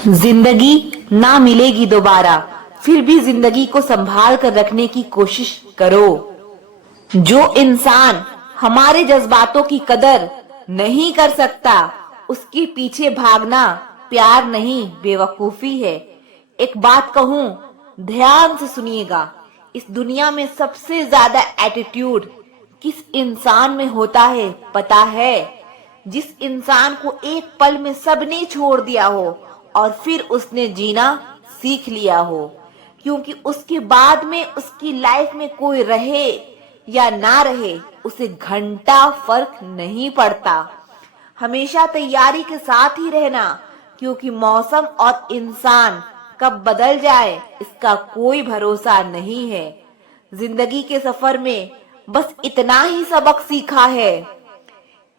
जिंदगी ना मिलेगी दोबारा, फिर भी जिंदगी को संभाल कर रखने की कोशिश करो। जो इंसान हमारे जज्बातों की कदर नहीं कर सकता, उसके पीछे भागना प्यार नहीं बेवकूफी है। एक बात कहूं, ध्यान से सुनिएगा। इस दुनिया में सबसे ज्यादा एटीट्यूड किस इंसान में होता है पता है? जिस इंसान को एक पल में सबने छोड़ दिया हो और फिर उसने जीना सीख लिया हो, क्योंकि उसके बाद में उसकी लाइफ में कोई रहे या ना रहे उसे घंटा फर्क नहीं पड़ता। हमेशा तैयारी के साथ ही रहना, क्योंकि मौसम और इंसान कब बदल जाए इसका कोई भरोसा नहीं है। जिंदगी के सफर में बस इतना ही सबक सीखा है,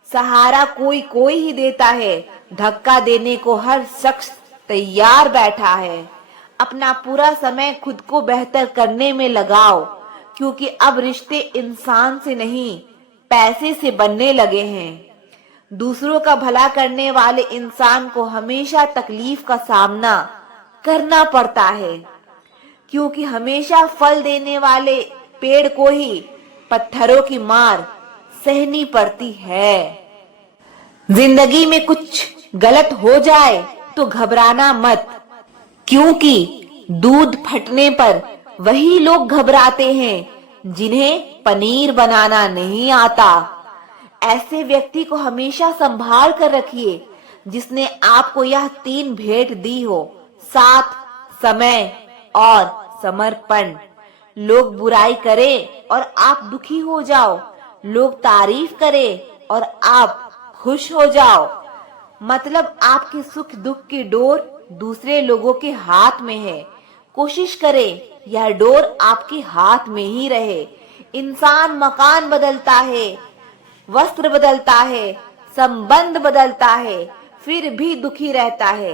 सहारा कोई कोई ही देता है, धक्का देने को हर शख्स तैयार बैठा है। अपना पूरा समय खुद को बेहतर करने में लगाओ, क्योंकि अब रिश्ते इंसान से नहीं पैसे से बनने लगे हैं। दूसरों का भला करने वाले इंसान को हमेशा तकलीफ का सामना करना पड़ता है, क्योंकि हमेशा फल देने वाले पेड़ को ही पत्थरों की मार सहनी पड़ती है। जिंदगी में कुछ गलत हो जाए तो घबराना मत, क्योंकि दूध फटने पर वही लोग घबराते हैं जिन्हें पनीर बनाना नहीं आता। ऐसे व्यक्ति को हमेशा संभाल कर रखिए जिसने आपको यह 3 भेंट दी हो: साथ, समय और समर्पण। लोग बुराई करें और आप दुखी हो जाओ, लोग तारीफ करें और आप खुश हो जाओ। मतलब आपके सुख दुख की डोर दूसरे लोगों के हाथ में है। कोशिश करें यह डोर आपके हाथ में ही रहे। इंसान मकान बदलता है, वस्त्र बदलता है, संबंध बदलता है, फिर भी दुखी रहता है,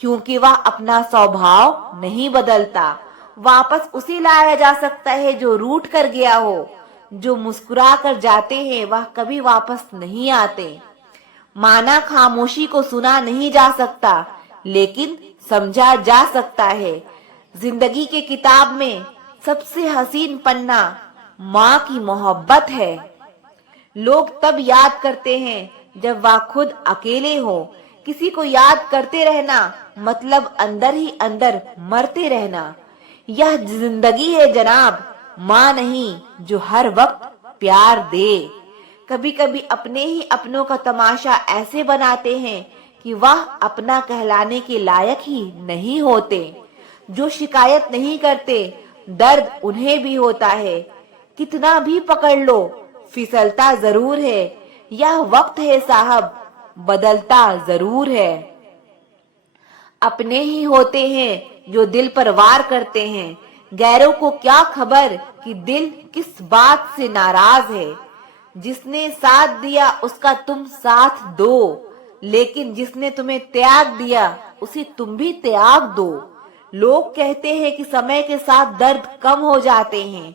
क्योंकि वह अपना स्वभाव नहीं बदलता। वापस उसे लाया जा सकता है जो रूठ कर गया हो। जो मुस्कुरा कर जाते हैं वह कभी वापस नहीं आते। माना खामोशी को सुना नहीं जा सकता, लेकिन समझा जा सकता है। जिंदगी के किताब में सबसे हसीन पन्ना माँ की मोहब्बत है। लोग तब याद करते हैं जब वह खुद अकेले हो। किसी को याद करते रहना मतलब अंदर ही अंदर मरते रहना। यह जिंदगी है जनाब, माँ नहीं जो हर वक्त प्यार दे। कभी कभी अपने ही अपनों का तमाशा ऐसे बनाते हैं कि वह अपना कहलाने के लायक ही नहीं होते। जो शिकायत नहीं करते, दर्द उन्हें भी होता है। कितना भी पकड़ लो, फिसलता जरूर है। यह वक्त है साहब, बदलता जरूर है। अपने ही होते हैं जो दिल पर वार करते हैं। गैरों को क्या खबर कि दिल किस बात से नाराज है। जिसने साथ दिया उसका तुम साथ दो, लेकिन जिसने तुम्हें त्याग दिया उसे तुम भी त्याग दो। लोग कहते हैं कि समय के साथ दर्द कम हो जाते हैं,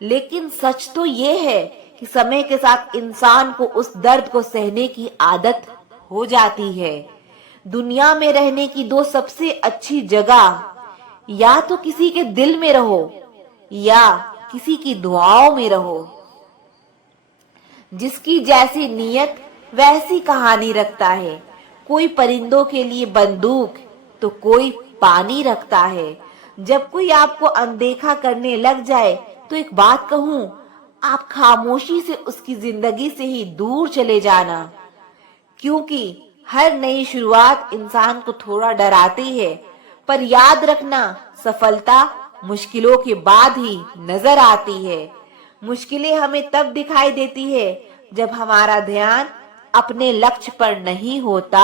लेकिन सच तो ये है कि समय के साथ इंसान को उस दर्द को सहने की आदत हो जाती है। दुनिया में रहने की 2 सबसे अच्छी जगह, या तो किसी के दिल में रहो या किसी की दुआओं में रहो। जिसकी जैसी नीयत वैसी कहानी रखता है। कोई परिंदों के लिए बंदूक तो कोई पानी रखता है। जब कोई आपको अनदेखा करने लग जाए तो एक बात कहूं, आप खामोशी से उसकी जिंदगी से ही दूर चले जाना, क्योंकि हर नई शुरुआत इंसान को थोड़ा डराती है। पर याद रखना, सफलता मुश्किलों के बाद ही नजर आती है। मुश्किलें हमें तब दिखाई देती है जब हमारा ध्यान अपने लक्ष्य पर नहीं होता।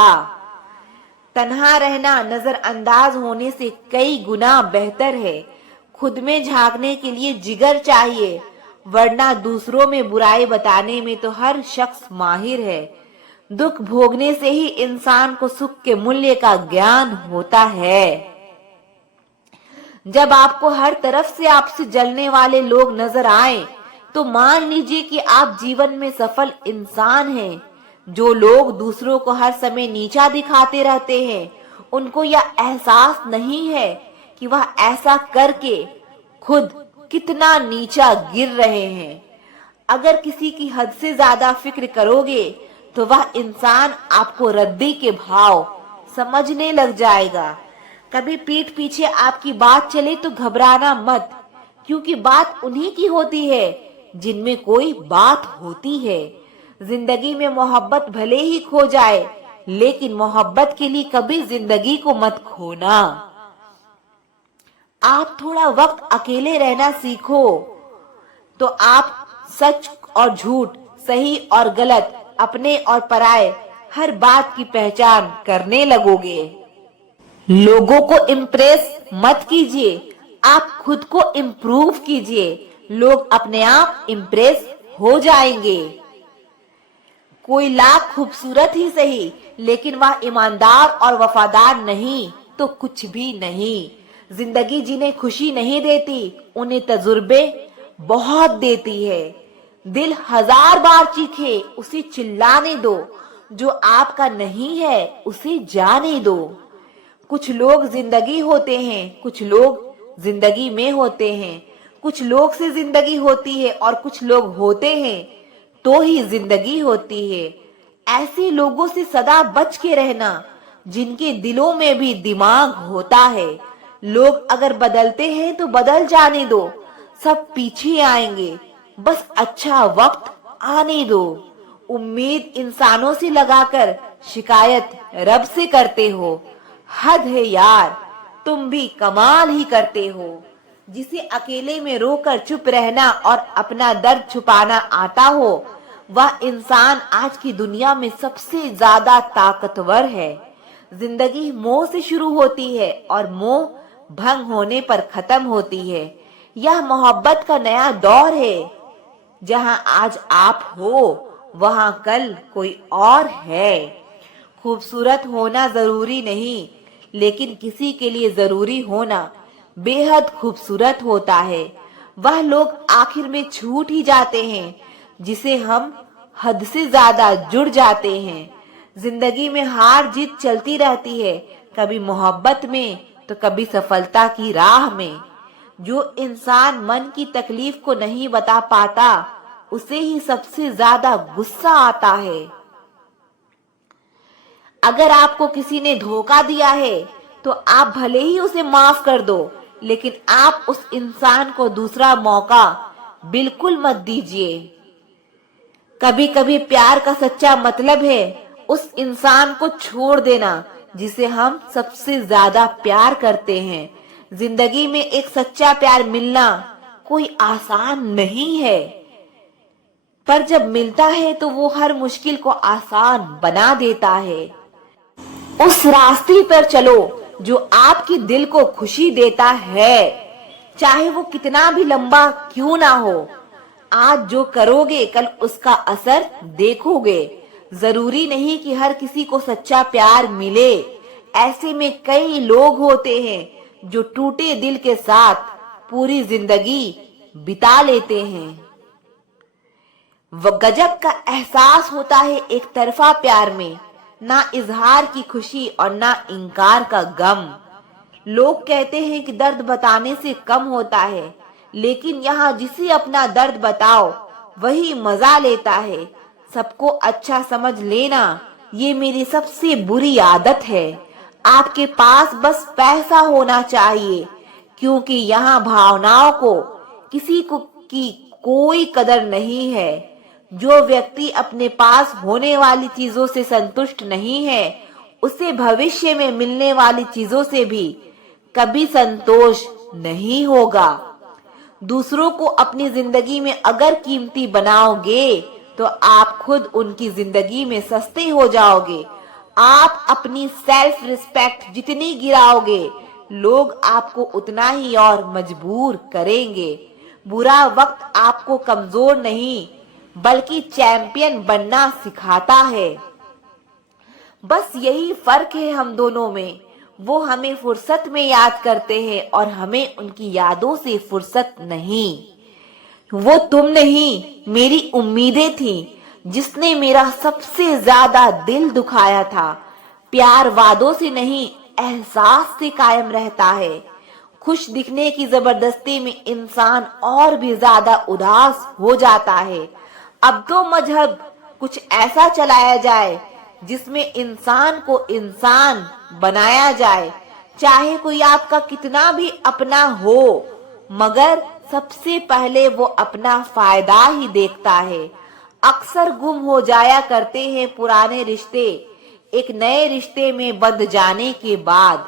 तन्हा रहना नजरअंदाज होने से कई गुना बेहतर है। खुद में झांकने के लिए जिगर चाहिए, वरना दूसरों में बुराई बताने में तो हर शख्स माहिर है। दुख भोगने से ही इंसान को सुख के मूल्य का ज्ञान होता है। जब आपको हर तरफ से आपसे जलने वाले लोग नजर आए तो मान लीजिए कि आप जीवन में सफल इंसान हैं। जो लोग दूसरों को हर समय नीचा दिखाते रहते हैं, उनको यह एहसास नहीं है कि वह ऐसा करके खुद कितना नीचा गिर रहे हैं। अगर किसी की हद से ज्यादा फिक्र करोगे तो वह इंसान आपको रद्दी के भाव समझने लग जाएगा। कभी पीठ पीछे आपकी बात चले तो घबराना मत, क्योंकि बात उन्हीं की होती है जिनमें कोई बात होती है। जिंदगी में मोहब्बत भले ही खो जाए, लेकिन मोहब्बत के लिए कभी जिंदगी को मत खोना। आप थोड़ा वक्त अकेले रहना सीखो तो आप सच और झूठ, सही और गलत, अपने और पराये हर बात की पहचान करने लगोगे। लोगों को इम्प्रेस मत कीजिए, आप खुद को इम्प्रूव कीजिए। लोग अपने आप इम्प्रेस हो जाएंगे। कोई लाख खूबसूरत ही सही, लेकिन वह ईमानदार और वफादार नहीं तो कुछ भी नहीं। जिंदगी जिन्हें खुशी नहीं देती, उन्हें तजुर्बे बहुत देती है। दिल 1000 बार चीखे, उसे चिल्लाने दो। जो आपका नहीं है उसे जाने दो। कुछ लोग जिंदगी होते हैं, कुछ लोग जिंदगी में होते हैं। कुछ लोग से जिंदगी होती है और कुछ लोग होते हैं तो ही जिंदगी होती है। ऐसे लोगों से सदा बच के रहना जिनके दिलों में भी दिमाग होता है। लोग अगर बदलते हैं तो बदल जाने दो, सब पीछे आएंगे, बस अच्छा वक्त आने दो। उम्मीद इंसानों से लगाकर शिकायत रब से करते हो। हद है यार, तुम भी कमाल ही करते हो। जिसे अकेले में रोकर चुप रहना और अपना दर्द छुपाना आता हो, वह इंसान आज की दुनिया में सबसे ज्यादा ताकतवर है। जिंदगी मोह से शुरू होती है और मोह भंग होने पर खत्म होती है। यह मोहब्बत का नया दौर है। जहां आज आप हो, वहां कल कोई और है। खूबसूरत होना जरूरी नहीं, लेकिन किसी के लिए जरूरी होना बेहद खूबसूरत होता है। वह लोग आखिर में छूट ही जाते हैं जिसे हम हद से ज्यादा जुड़ जाते हैं। जिंदगी में हार जीत चलती रहती है, कभी मोहब्बत में तो कभी सफलता की राह में। जो इंसान मन की तकलीफ को नहीं बता पाता, उसे ही सबसे ज्यादा गुस्सा आता है। अगर आपको किसी ने धोखा दिया है तो आप भले ही उसे माफ कर दो, लेकिन आप उस इंसान को दूसरा मौका बिल्कुल मत दीजिए। कभी कभी प्यार का सच्चा मतलब है उस इंसान को छोड़ देना जिसे हम सबसे ज्यादा प्यार करते हैं। जिंदगी में एक सच्चा प्यार मिलना कोई आसान नहीं है, पर जब मिलता है तो वो हर मुश्किल को आसान बना देता है। उस रास्ते पर चलो जो आपके दिल को खुशी देता है, चाहे वो कितना भी लंबा क्यों ना हो। आज जो करोगे कल उसका असर देखोगे। जरूरी नहीं कि हर किसी को सच्चा प्यार मिले। ऐसे में कई लोग होते हैं जो टूटे दिल के साथ पूरी जिंदगी बिता लेते हैं। गजब का एहसास होता है एक तरफा प्यार में, ना इजहार की खुशी और ना इनकार का गम। लोग कहते हैं कि दर्द बताने से कम होता है, लेकिन यहाँ जिसे अपना दर्द बताओ वही मजा लेता है। सबको अच्छा समझ लेना ये मेरी सबसे बुरी आदत है। आपके पास बस पैसा होना चाहिए, क्योंकि यहाँ भावनाओं को किसी को की कोई कदर नहीं है। जो व्यक्ति अपने पास होने वाली चीजों से संतुष्ट नहीं है, उसे भविष्य में मिलने वाली चीजों से भी कभी संतोष नहीं होगा। दूसरों को अपनी जिंदगी में अगर कीमती बनाओगे तो आप खुद उनकी जिंदगी में सस्ते हो जाओगे। आप अपनी सेल्फ रिस्पेक्ट जितनी गिराओगे, लोग आपको उतना ही और मजबूर करेंगे। बुरा वक्त आपको कमजोर नहीं बल्कि चैंपियन बनना सिखाता है। बस यही फर्क है हम दोनों में। वो हमें फुर्सत में याद करते हैं और हमें उनकी यादों से फुर्सत नहीं। वो तुम नहीं, मेरी उम्मीदें थी जिसने मेरा सबसे ज्यादा दिल दुखाया था। प्यार वादों से नहीं, एहसास से कायम रहता है। खुश दिखने की जबरदस्ती में इंसान और भी ज्यादा उदास हो जाता है। अब तो मजहब कुछ ऐसा चलाया जाए जिसमें इंसान को इंसान बनाया जाए, चाहे कोई आपका कितना भी अपना हो, मगर सबसे पहले वो अपना फायदा ही देखता है। अक्सर गुम हो जाया करते हैं पुराने रिश्ते एक नए रिश्ते में बंध जाने के बाद।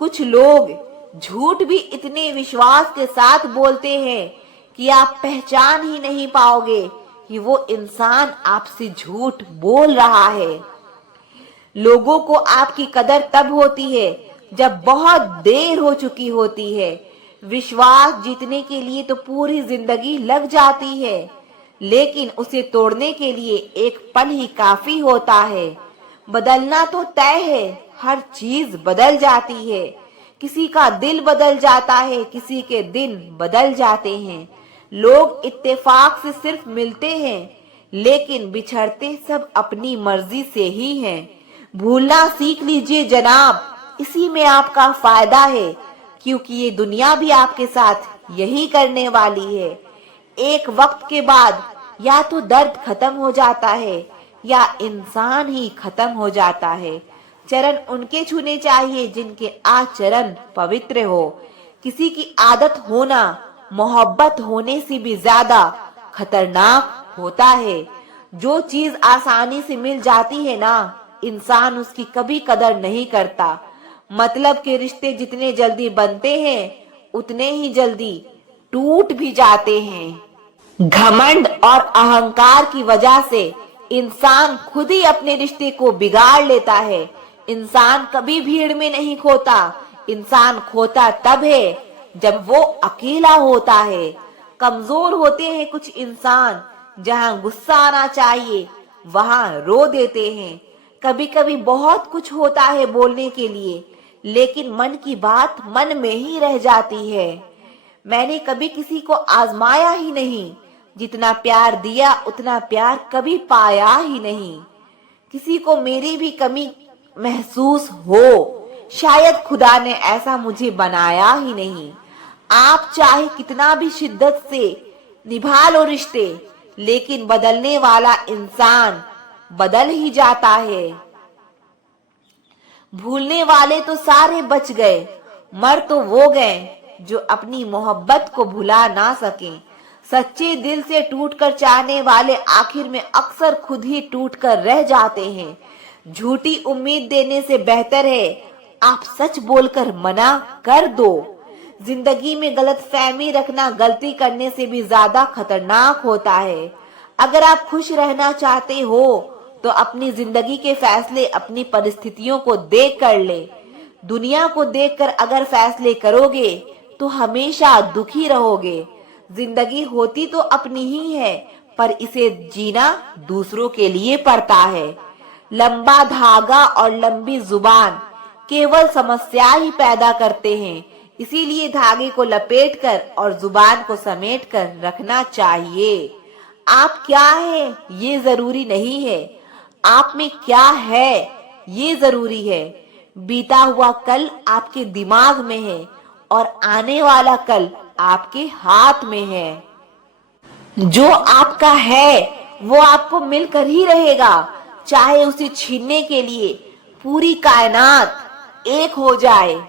कुछ लोग झूठ भी इतने विश्वास के साथ बोलते हैं कि आप पहचान ही नहीं पाओगे कि वो इंसान आपसे झूठ बोल रहा है। लोगों को आपकी कदर तब होती है जब बहुत देर हो चुकी होती है। विश्वास जीतने के लिए तो पूरी जिंदगी लग जाती है, लेकिन उसे तोड़ने के लिए एक पल ही काफी होता है। बदलना तो तय है, हर चीज बदल जाती है। किसी का दिल बदल जाता है, किसी के दिन बदल जाते हैं। लोग इत्तेफाक से सिर्फ मिलते हैं, लेकिन बिछड़ते सब अपनी मर्जी से ही हैं। भूलना सीख लीजिए जनाब, इसी में आपका फायदा है, क्योंकि ये दुनिया भी आपके साथ यही करने वाली है। एक वक्त के बाद या तो दर्द खत्म हो जाता है या इंसान ही खत्म हो जाता है। चरण उनके छूने चाहिए जिनके आचरण पवित्र हो। किसी की आदत होना मोहब्बत होने से भी ज्यादा खतरनाक होता है। जो चीज आसानी से मिल जाती है ना, इंसान उसकी कभी कदर नहीं करता। मतलब के रिश्ते जितने जल्दी बनते हैं उतने ही जल्दी टूट भी जाते हैं। घमंड और अहंकार की वजह से इंसान खुद ही अपने रिश्ते को बिगाड़ लेता है। इंसान कभी भीड़ में नहीं खोता, इंसान खोता तब है जब वो अकेला होता है। कमजोर होते हैं कुछ इंसान, जहां गुस्सा आना चाहिए वहां रो देते हैं। कभी कभी बहुत कुछ होता है बोलने के लिए, लेकिन मन की बात मन में ही रह जाती है। मैंने कभी किसी को आजमाया ही नहीं, जितना प्यार दिया उतना प्यार कभी पाया ही नहीं। किसी को मेरी भी कमी महसूस हो, शायद खुदा ने ऐसा मुझे बनाया ही नहीं। आप चाहे कितना भी शिद्दत से निभा लो रिश्ते, लेकिन बदलने वाला इंसान बदल ही जाता है। भूलने वाले तो सारे बच गए, मर तो वो गए जो अपनी मोहब्बत को भुला ना सके। सच्चे दिल से टूटकर चाहने वाले आखिर में अक्सर खुद ही टूटकर रह जाते हैं। झूठी उम्मीद देने से बेहतर है आप सच बोलकर मना कर दो। जिंदगी में गलतफहमी रखना गलती करने से भी ज्यादा खतरनाक होता है। अगर आप खुश रहना चाहते हो तो अपनी जिंदगी के फैसले अपनी परिस्थितियों को देख कर ले। दुनिया को देखकर अगर फैसले करोगे तो हमेशा दुखी रहोगे। जिंदगी होती तो अपनी ही है, पर इसे जीना दूसरों के लिए पड़ता है। लंबा धागा और लंबी जुबान केवल समस्या ही पैदा करते हैं, इसीलिए धागे को लपेटकर और जुबान को समेटकर रखना चाहिए। आप क्या है ये जरूरी नहीं है, आप में क्या है ये जरूरी है। बीता हुआ कल आपके दिमाग में है और आने वाला कल आपके हाथ में है। जो आपका है वो आपको मिलकर ही रहेगा, चाहे उसे छीनने के लिए पूरी कायनात एक हो जाए।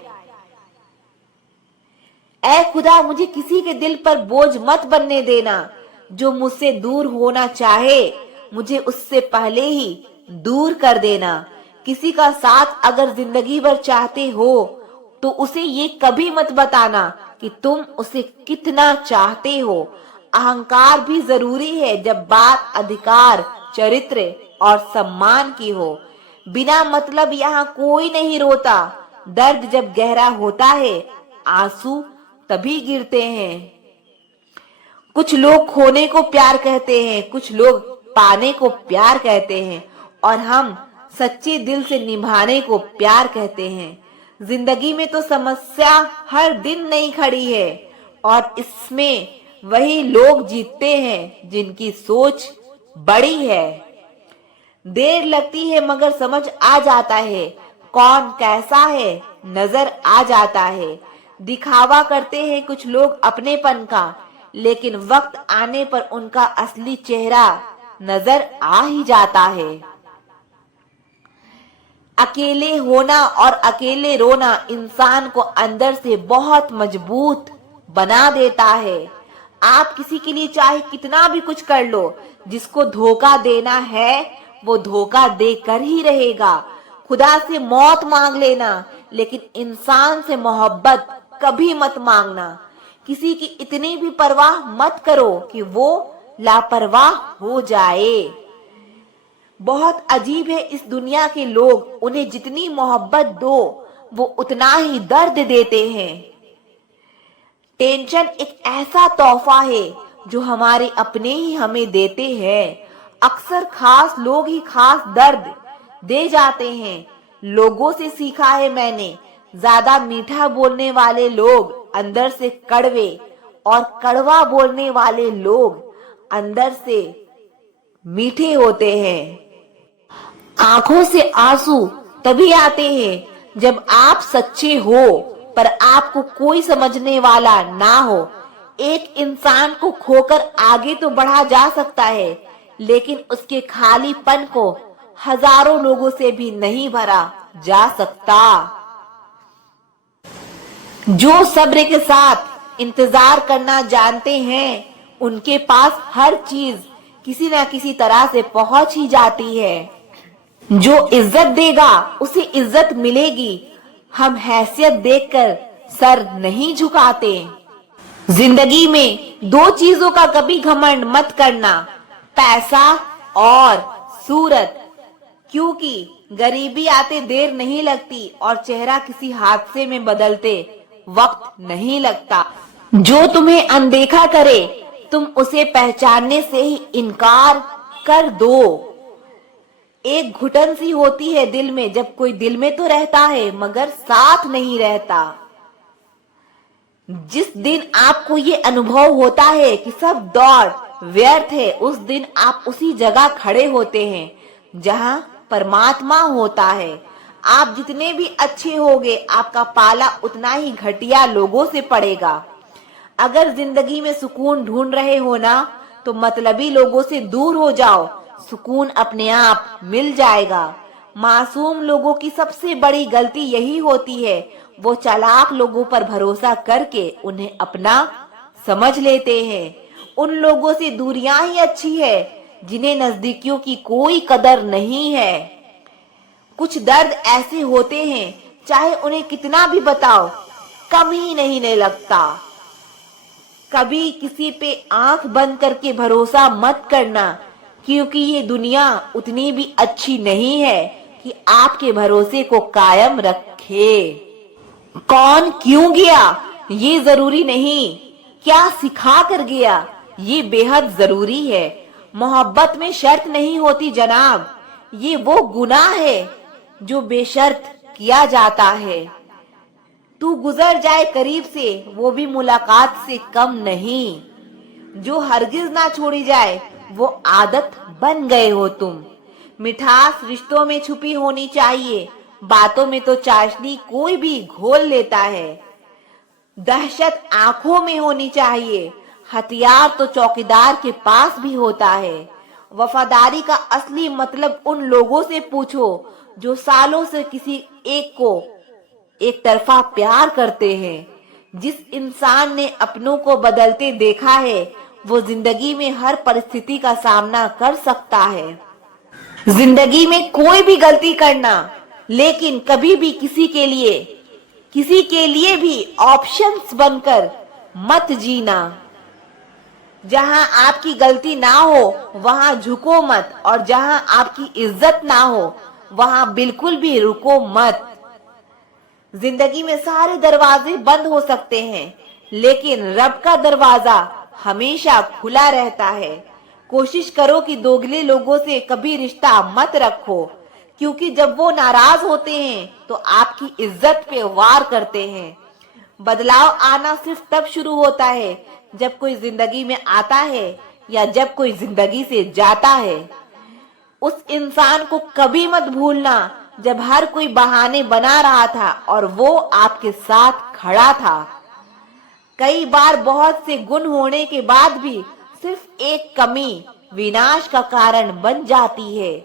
ऐ खुदा, मुझे किसी के दिल पर बोझ मत बनने देना। जो मुझसे दूर होना चाहे मुझे उससे पहले ही दूर कर देना। किसी का साथ अगर जिंदगी भर चाहते हो तो उसे ये कभी मत बताना कि तुम उसे कितना चाहते हो। अहंकार भी जरूरी है जब बात अधिकार, चरित्र और सम्मान की हो। बिना मतलब यहाँ कोई नहीं रोता। दर्द जब गहरा होता है आंसू तभी गिरते हैं। कुछ लोग खोने को प्यार कहते हैं, कुछ लोग पाने को प्यार कहते हैं, और हम सच्चे दिल से निभाने को प्यार कहते हैं। जिंदगी में तो समस्या हर दिन नहीं खड़ी है, और इसमें वही लोग जीतते हैं जिनकी सोच बड़ी है। देर लगती है मगर समझ आ जाता है कौन कैसा है, नजर आ जाता है। दिखावा करते हैं कुछ लोग अपनेपन का, लेकिन वक्त आने पर उनका असली चेहरा नजर आ ही जाता है। अकेले होना और अकेले रोना इंसान को अंदर से बहुत मजबूत बना देता है। आप किसी के लिए चाहे कितना भी कुछ कर लो, जिसको धोखा देना है वो धोखा देकर ही रहेगा। खुदा से मौत मांग लेना, लेकिन इंसान से मोहब्बत कभी मत मांगना। किसी की इतनी भी परवाह मत करो कि वो लापरवाह हो जाए। बहुत अजीब है इस दुनिया के लोग, उन्हें जितनी मोहब्बत दो वो उतना ही दर्द देते हैं। टेंशन एक ऐसा तोहफा है जो हमारे अपने ही हमें देते हैं। अक्सर खास लोग ही खास दर्द दे जाते हैं। लोगों से सीखा है मैंने, ज्यादा मीठा बोलने वाले लोग अंदर से कड़वे और कड़वा बोलने वाले लोग अंदर से मीठे होते हैं। आंखों से आंसू तभी आते हैं जब आप सच्चे हो, पर आपको कोई समझने वाला ना हो। एक इंसान को खोकर आगे तो बढ़ा जा सकता है, लेकिन उसके खालीपन को हजारों लोगों से भी नहीं भरा जा सकता। जो सब्र के साथ इंतजार करना जानते हैं, उनके पास हर चीज किसी न किसी तरह से पहुंच ही जाती है। जो इज्जत देगा उसे इज्जत मिलेगी। हम हैसियत देखकर सर नहीं झुकाते। जिंदगी में दो चीजों का कभी घमंड मत करना, पैसा और सूरत, क्योंकि गरीबी आते देर नहीं लगती और चेहरा किसी हादसे में बदलते वक्त नहीं लगता। जो तुम्हें अनदेखा करे तुम उसे पहचानने से ही इनकार कर दो। एक घुटन सी होती है दिल में जब कोई दिल में तो रहता है मगर साथ नहीं रहता। जिस दिन आपको ये अनुभव होता है कि सब दौड़ व्यर्थ है, उस दिन आप उसी जगह खड़े होते हैं जहां परमात्मा होता है। आप जितने भी अच्छे होगे, आपका पाला उतना ही घटिया लोगों से पड़ेगा। अगर जिंदगी में सुकून ढूंढ रहे हो ना, तो मतलबी लोगों से दूर हो जाओ, सुकून अपने आप मिल जाएगा। मासूम लोगों की सबसे बड़ी गलती यही होती है, वो चालाक लोगों पर भरोसा करके उन्हें अपना समझ लेते हैं। उन लोगों से दूरियां ही अच्छी है जिन्हें नजदीकियों की कोई कदर नहीं है। कुछ दर्द ऐसे होते हैं चाहे उन्हें कितना भी बताओ कम ही नहीं लगता। कभी किसी पे आंख बंद करके भरोसा मत करना, क्योंकि ये दुनिया उतनी भी अच्छी नहीं है कि आपके भरोसे को कायम रखे। कौन क्यों गया ये जरूरी नहीं, क्या सिखा कर गया ये बेहद जरूरी है। मोहब्बत में शर्त नहीं होती जनाब, ये वो गुनाह है जो बेशर्त किया जाता है। तू गुजर जाए करीब से वो भी मुलाकात से कम नहीं, जो हरगिज ना छोड़ी जाए वो आदत बन गए हो तुम। मिठास रिश्तों में छुपी होनी चाहिए, बातों में तो चाशनी कोई भी घोल लेता है। दहशत आंखों में होनी चाहिए, हथियार तो चौकीदार के पास भी होता है। वफादारी का असली मतलब उन लोगों से पूछो जो सालों से किसी एक को एक तरफा प्यार करते हैं। जिस इंसान ने अपनों को बदलते देखा है वो जिंदगी में हर परिस्थिति का सामना कर सकता है। जिंदगी में कोई भी गलती करना, लेकिन कभी भी किसी के लिए भी ऑप्शंस बनकर मत जीना। जहां आपकी गलती ना हो वहां झुको मत, और जहां आपकी इज्जत ना हो वहां बिल्कुल भी रुको मत। जिंदगी में सारे दरवाजे बंद हो सकते हैं, लेकिन रब का दरवाजा हमेशा खुला रहता है। कोशिश करो कि दोगले लोगों से कभी रिश्ता मत रखो, क्योंकि जब वो नाराज होते हैं तो आपकी इज्जत पे वार करते हैं। बदलाव आना सिर्फ तब शुरू होता है जब कोई जिंदगी में आता है या जब कोई जिंदगी से जाता है। उस इंसान को कभी मत भूलना जब हर कोई बहाने बना रहा था और वो आपके साथ खड़ा था। कई बार बहुत से गुण होने के बाद भी सिर्फ एक कमी विनाश का कारण बन जाती है।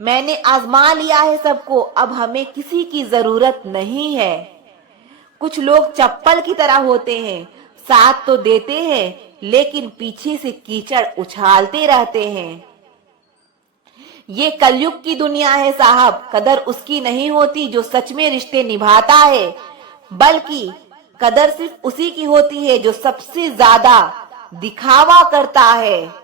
मैंने आजमा लिया है सबको, अब हमें किसी की जरूरत नहीं है। कुछ लोग चप्पल की तरह होते हैं, साथ तो देते हैं लेकिन पीछे से कीचड़ उछालते रहते हैं। ये कलयुग की दुनिया है साहब, कदर उसकी नहीं होती जो सच में रिश्ते निभाता है, बल्कि कदर सिर्फ उसी की होती है जो सबसे ज्यादा दिखावा करता है।